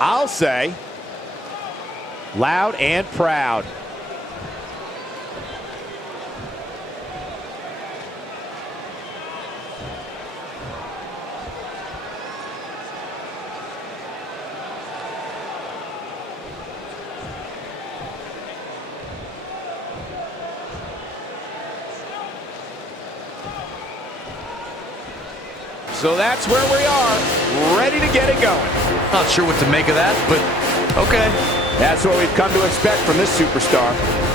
I'll say loud and proud. So that's where we are, ready to get it going. Not sure what to make of that, but okay. That's what we've come to expect from this superstar.